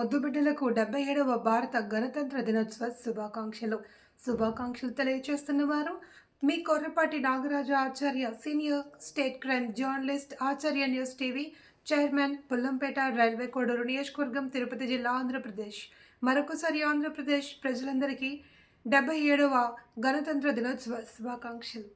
ముద్దుబిడ్డలకు 77వ భారత గణతంత్ర దినోత్సవ శుభాకాంక్షలు తెలియజేస్తున్న వారు మీ Korrapati Nagaraju Acharya, senior state crime journalist, Acharya news TV chairman, Pullampeta railway Koduru నియోజకవర్గం, తిరుపతి జిల్లా, ఆంధ్రప్రదేశ్. మరొకసారి ఆంధ్రప్రదేశ్ ప్రజలందరికీ 77వ గణతంత్ర దినోత్సవ శుభాకాంక్షలు.